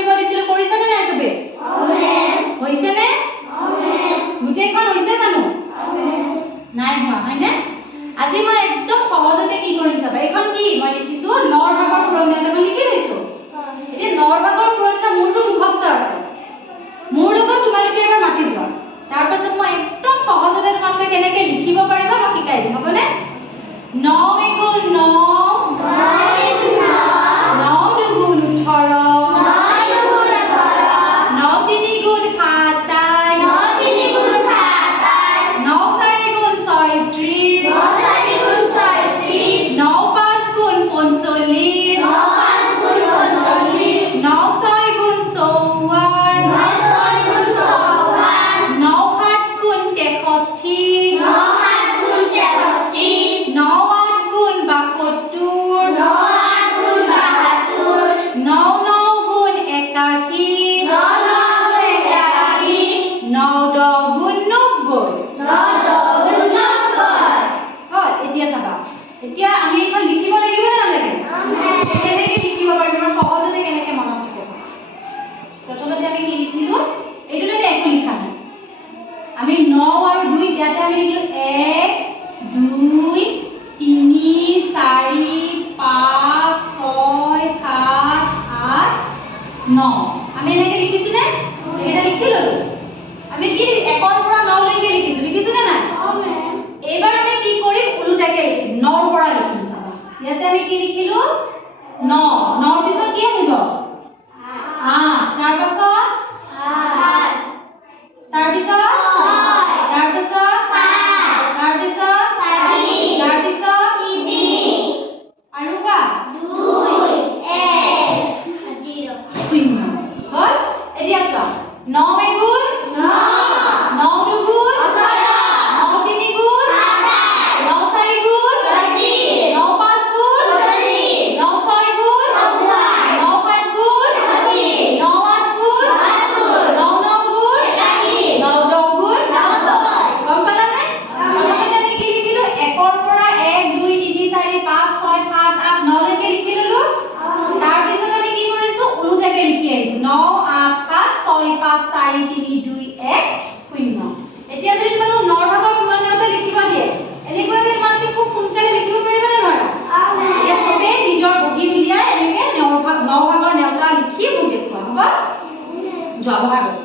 কৰিব দিছিল কৰিছে নে নাই সবে হৈছে নে গোটেইখন হৈছে জানো নাই হোৱা হয়নে আজি মই একদম সহজতে কি কৰিম চাবা এখন কি মই লিখিছো নৰ ভাগৰ পুৰণিয়াটা মই লিখি লৈছো এতিয়া নৰ ভাগৰ পুৰণিয়াটা মোৰটো মুখস্থ আছে মোৰ লগত তোমালোকে এবাৰ মাতি যোৱা তাৰ পাছত মই একদম সহজতে তোমালোকে কেনেকৈ লিখিব পাৰিবা মই শিকাই দিম হ'বনে 9 এগুণ 9 এতিয়া আমি এখন লিখিব লাগিব না লাগে কেনেকৈ লিখিব পাৰিম সহজতে কেনেকৈ মনত থাকে প্ৰথমতে আমি কি লিখিলো এইটো আমি একো লিখা নাই আমি 9 আৰু 2 ইয়াতে আমি লিখিলো 1 2 3 4 5 6 7 8 9 আমি এনেকৈ লিখিছো নে এটা লিখি ললো আমি কি 1 ৰ পৰা 9 লৈকে লিখিছো না নাই এবাৰ আমি কি কৰিম উলুটাকে লিখিম 9 ৰ পৰা লিখিম চাবা ইয়াতে আমি কি লিখিলো 9 9 ৰ পিছত কি আহিব 8 তাৰ পাছত 8 তাৰ পিছত 6 তাৰ পিছত 5 তাৰ পিছত 4 তাৰ পিছত 3 আৰু কা 2 1 0 হল এতিয়া চোৱা 9 এগুণ 9 9 দুগুণ 18 9 3 গুণ 9 4 গুণ 9 5 গুণ 9 6 গুণ 9 7 গুণ 9 8 গুণ 9 9 গুণ 9 10 গুণ গম পালা নে প্ৰথমতে আমি কি লিখিলো 1 ৰ পৰা 1 2 3 4 5 6 7 8 9 লৈকে লিখি ললো তাৰ পিছত আমি কি কৰিছো উলুটাকে লিখি আহিছো 9 8 7 6 5 4 3 2 1 0 এতিয়া যদি তোমালোক 9 ভাগৰ পুৰণিয়াটা লিখিব দিয়ে এনেকুৱাকৈ তোমালোকে খুব সোনকালে লিখিব পাৰিবা নে নোৱাৰা এতিয়া সবে নিজৰ বহি উলিয়াই এনেকৈ 9 ভাগৰ নেওতা লিখি মোক দেখুৱা হ'ব যোৱা বহাগত